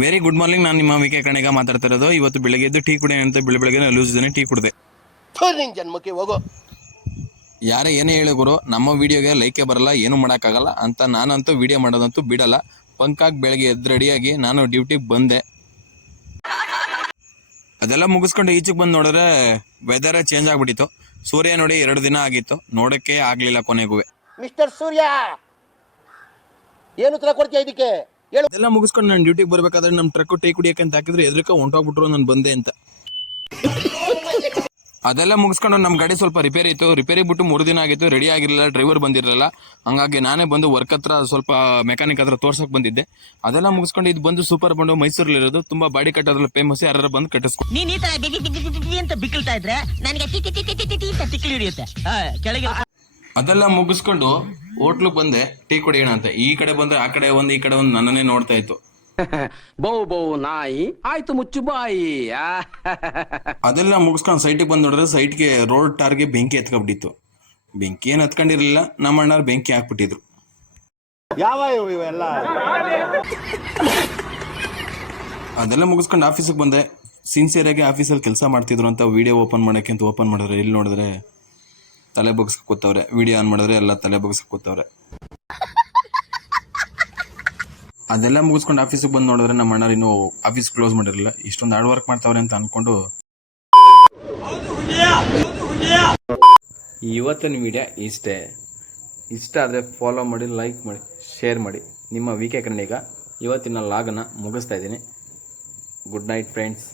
Very good morning. ನಾನು ನಿಮ್ಮ ವಿಕೆ ಕಣೆಗ ಮಾತಾಡ್ತಾ ಇರೋದು. ಇವತ್ತು ಬೆಳಿಗ್ಗೆ ಎದ್ದು ಟೀ ಕುಡಿಯೋಣ ಅಂತ ಬೆಳಗ್ಗೆ ಲೂಸಿದ್ದೇನೆ, ಟೀ ಕುಡಿದೆ. ಜನ್ಮಕ್ಕೆ ಹೋಗೋ. ಯಾರೇ ಏನೇ ಹೇಳಿ ಗುರು, ನಮ್ಮ ವಿಡಿಯೋಗೆ ಲೈಕೇ ಬರಲ್ಲ, ಏನು ಮಾಡೋಕ್ಕಾಗಲ್ಲ ಅಂತ ನಾನಂತೂ ವಿಡಿಯೋ ಮಾಡೋದಂತೂ ಬಿಡಲ್ಲ. ಪಂಕಾಗಿ ಬೆಳಗ್ಗೆ ಎದ್ದು ರೆಡಿಯಾಗಿ ನಾನು ಡ್ಯೂಟಿಗೆ ಬಂದೆ. ಅದೆಲ್ಲ ಮುಗಿಸ್ಕೊಂಡು ಈಚೆಗೆ ಬಂದು ನೋಡಿದ್ರೆ ವೆದರೇ ಚೇಂಜ್ ಆಗ್ಬಿಟ್ಟಿತ್ತು. ಸೂರ್ಯ ನೋಡಿ 2 ದಿನ ಆಗಿತ್ತು, ನೋಡೋಕ್ಕೆ ಆಗಲಿಲ್ಲ ಕೊನೆಗೂ. ಮಿಸ್ಟರ್ ಸೂರ್ಯ, ಏನು ಉತ್ತರ ಕೊಡ್ತೀಯ ಇದಕ್ಕೆ? ಅದೆಲ್ಲ ಮುಗಿಸ್ಕೊಂಡು ನಾನು ಡ್ಯೂಟಿಗೆ ಬರ್ಬೇಕಾದ್ರೆ ನಮ್ಮ ಟ್ರಕ್ ಟೀ ಕುಡಿಯೋಕೆ ಅಂತ ಹಾಕಿದ್ರು, ಎದ್ರಕ ಹೊಂಟೋಗ್ಬಿಟ್ರು ನಾನು ಬಂದೆ ಅಂತ. ಅದೆಲ್ಲ ಮುಗಿಸ್ಕೊಂಡು ನಮ್ಮ ಗಾಡಿ ಸ್ವಲ್ಪ ರಿಪೇರಿ ಇತ್ತು, ರಿಪೇರಿ ಬಿಟ್ಟು 3 ದಿನ ಆಗಿತ್ತು, ರೆಡಿ ಆಗಿರಲಿಲ್ಲ, ಡ್ರೈವರ್ ಬಂದಿರಲಿಲ್ಲ. ಹಂಗಾಗಿ ನಾನೇ ಬಂದು ವರ್ಕ್ ಹತ್ರ ಸ್ವಲ್ಪ ಮೆಕ್ಯಾನಿಕ್ ಹತ್ರ ತೋರ್ಸಕ್ಕೆ ಬಂದಿದ್ದೆ. ಅದೆಲ್ಲ ಮುಗಿಸ್ಕೊಂಡು ಇದು ಬಂದು ಸೂಪರ್ ಬಂದು ಮೈಸೂರಲ್ಲಿರೋದು, ತುಂಬಾ ಬಾಡಿ ಕಟ್ಟೋದ್ರಲ್ಲಿ ಫೇಮಸ್. ಯಾರು ಬಂದು ಕಟ್ಟಿಸ್ಕೊ. ನೀನ್ ಈ ತರ ಅಂತ ಬಿಕ್ಕಳ್ತಾ ಇದ್ರೆ ನನಗೆ ತಿಕ್ಕಿ ಹಿಡಿಯುತ್ತೆ ಕೆಳಗೆ. ಅದೆಲ್ಲ ಮುಗಿಸ್ಕೊಂಡು ಹೋಟ್ಲಿಗೆ ಬಂದೆ ಟೀ ಕುಡಿಯೋಣ ಅಂತ. ಈ ಕಡೆ ಬಂದ್ರೆ ಆ ಕಡೆ ಒಂದು, ಈ ಕಡೆ ಒಂದು ನನ್ನನ್ನೇ ನೋಡ್ತಾ ಇತ್ತು. ಬೌ ಬೌ ನಾಯಿ ಆಯ್ತು ಮುಚ್ಚು ಬಾಯಿ. ಅದೆಲ್ಲ ಮುಗಿಸ್ಕೊಂಡು ಸೈಟಿಗೆ ಬಂದು ನೋಡಿದ್ರೆ ಸೈಟ್ಗೆ ರೋಡ್ ಟಾರ್ಗೆ ಬೆಂಕಿ ಎತ್ಕೊಬಿಟ್ಟಿತ್ತು. ಬೆಂಕಿ ಏನು ಹತ್ಕೊಂಡಿರಲಿಲ್ಲ, ನಮ್ಮ ಅಣ್ಣಾರು ಬೆಂಕಿ ಹಾಕ್ಬಿಟ್ಟಿದ್ರು. ಅದೆಲ್ಲ ಮುಗಿಸ್ಕೊಂಡು ಆಫೀಸಿಗೆ ಬಂದೆ. ಸಿನ್ಸಿಯರ್ ಆಗಿ ಆಫೀಸಲ್ಲಿ ಕೆಲಸ ಮಾಡ್ತಿದ್ರು ಅಂತ ವಿಡಿಯೋ ಓಪನ್ ಮಾಡೋಕ್ಕೆ ಅಂತ ಓಪನ್ ಮಾಡಿದ್ರೆ ಇಲ್ಲಿ ನೋಡಿದ್ರೆ ತಲೆ ಬಗ್ಸ್ಕ ಕೂತವ್ರೆ. ವಿಡಿಯೋ ಆನ್ ಮಾಡಿದ್ರೆ ಎಲ್ಲ ತಲೆ ಬಗ್ಸ್ಕ ಕೂತವ್ರೆ. ಅದೆಲ್ಲ ಮುಗಿಸ್ಕೊಂಡು ಆಫೀಸಿಗೆ ಬಂದು ನೋಡಿದ್ರೆ ನಮ್ಮ ಅಣ್ಣ ಇನ್ನೂ ಆಫೀಸ್ ಕ್ಲೋಸ್ ಮಾಡಿರಲಿಲ್ಲ. ಇಷ್ಟೊಂದು ಹಾರ್ಡ್ ವರ್ಕ್ ಮಾಡ್ತಾವ್ರೆ ಅಂತ ಅನ್ಕೊಂಡು ಇವತ್ತಿನ ವಿಡಿಯೋ ಇಷ್ಟೇ. ಇಷ್ಟ ಆದರೆ ಫಾಲೋ ಮಾಡಿ, ಲೈಕ್ ಮಾಡಿ, ಶೇರ್ ಮಾಡಿ. ನಿಮ್ಮ ವಿಕೆ ಕನ್ನಡಿಗ ಇವತ್ತಿನ ಲಾಗನ್ನು ಮುಗಿಸ್ತಾ ಇದ್ದೀನಿ. Good night friends.